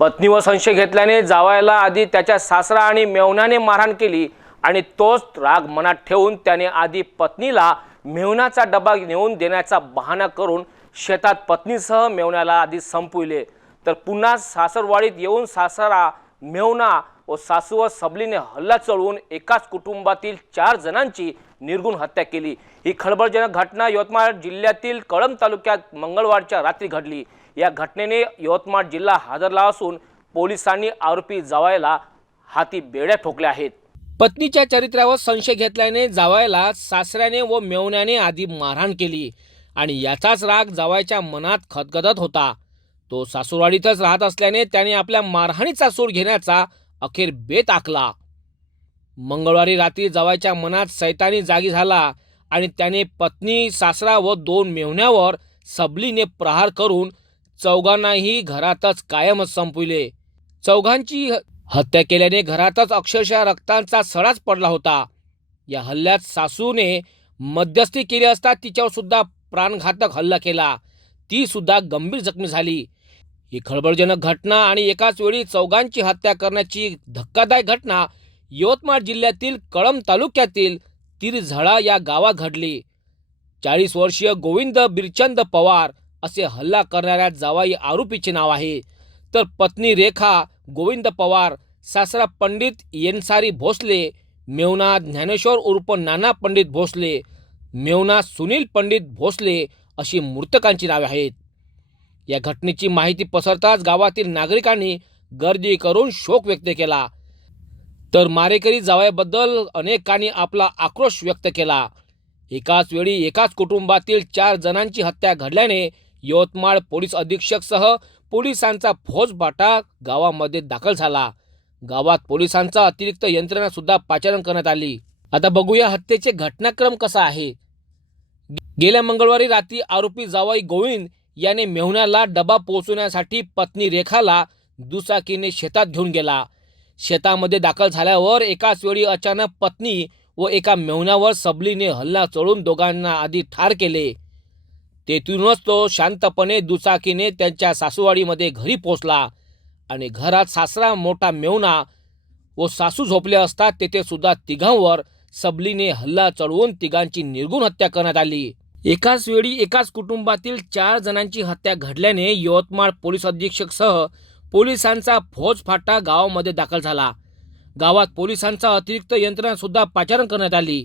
पत्नीवर संशय घेतल्याने जावायला आधी त्याच्या सासरा आणि मेवण्याने मारहाण केली आणि तोच राग मनात ठेवून त्याने आधी पत्नीला मेवण्याचा डबा नेऊन देण्याचा बहाणा करून शेतात पत्नीसह मेवण्याला आधी संपविले. तर पुन्हा सासरवाडीत येऊन सासरा मेवना व सासू व सबलीने हल्ला चढवून एकाच कुटुंबातील चार जणांची निर्गुण हत्या केली. ही खळबळजनक घटना यवतमाळ जिल्ह्यातील कळंब तालुक्यात मंगळवारच्या रात्री घडली. या घटनेने यवतमाळ जिल्हा हादरला असून पोलिसांनी आरोपी जावायला हाती बेड्या ठोकल्या आहेत. पत्नीच्या चरित्रावर संशय घेतल्याने जावायला सासऱ्याने व मेवण्याने आधी मारहाण केली आणि याचाच राग जावायच्या मनात खदखदत होता. तो सासूरवाडीतच राहत असल्याने त्याने आपल्या मारहाणीचा सूर घेण्याचा अखेर बेत आखला. मंगळवारी रात्री जवायच्या मनात सैतानी जागी झाला आणि त्याने पत्नी सासरा व दोन मेहुण्यावर सबलीने प्रहार करून चौघांनाही घरातच कायमच संपविले. चौघांची हत्या केल्याने घरातच अक्षरशः रक्तांचा सडाच पडला होता. या हल्ल्यात सासूने मध्यस्थी केली असता तिच्यावर सुद्धा प्राणघातक हल्ला केला. ती सुद्धा गंभीर जखमी झाली. ही खळबळजनक घटना आणि एकाच वेळी चौघांची हत्या करण्याची धक्कादायक घटना यवतमाळ जिल्ह्यातील कळंब तालुक्यातील तिरझळा या गावात घडली. चाळीस वर्षीय गोविंद बिरचंद पवार असे हल्ला करणाऱ्या जावाई आरोपीचे नाव आहे. तर पत्नी रेखा गोविंद पवार सासरा पंडित येनसारी भोसले मेवना ज्ञानेश्वर उर्फ नाना पंडित भोसले मेवना सुनील पंडित भोसले अशी मृतकांची नावे आहेत. या घटनेची माहिती पसरताच गावातील नागरिकांनी गर्दी करून शोक व्यक्त केला. तर मारेकरी जावयाबद्दल अनेकांनी आपला आक्रोश व्यक्त केला. एकाच वेळी एकाच कुटुंबातील चार जणांची हत्या घडल्याने यवतमाळ पोलीस अधीक्षकसह पोलिसांचा फौजबाटा गावामध्ये दाखल झाला. गावात पोलिसांचा अतिरिक्त यंत्रणा सुद्धा पाचारण करण्यात आली. आता बघूया हत्येचे घटनाक्रम कसा आहे. गेल्या मंगळवारी रात्री आरोपी जावाई गोविंद याने मेहुण्याला डबा पोहोचवण्यासाठी पत्नी रेखाला दुचाकीने शेतात घेऊन गेला. शेतामध्ये दाखल झाल्यावर एकाच वेळी अचानक पत्नी व एका मेहुण्यावर सबलीने हल्ला चढून दोघांना आधी ठार केले. तेथूनच तो शांतपणे दुचाकीने त्यांच्या सासूवाडीमध्ये घरी पोचला आणि घरात सासरा मोठा मेवना व सासू झोपले असता तेथे सुद्धा तिघांवर सबलीने हल्ला चढवून तिघांची निर्गुण हत्या करण्यात आली. एकाच वेळी एकाच कुटुंबातील चार जणांची हत्या घडल्याने यवतमाळ पोलीस अधीक्षकसह पोलिसांचा फौजफाटा गावामध्ये दाखल झाला. गावात पोलिसांचा अतिरिक्त यंत्रणासुद्धा पाचारण करण्यात आली.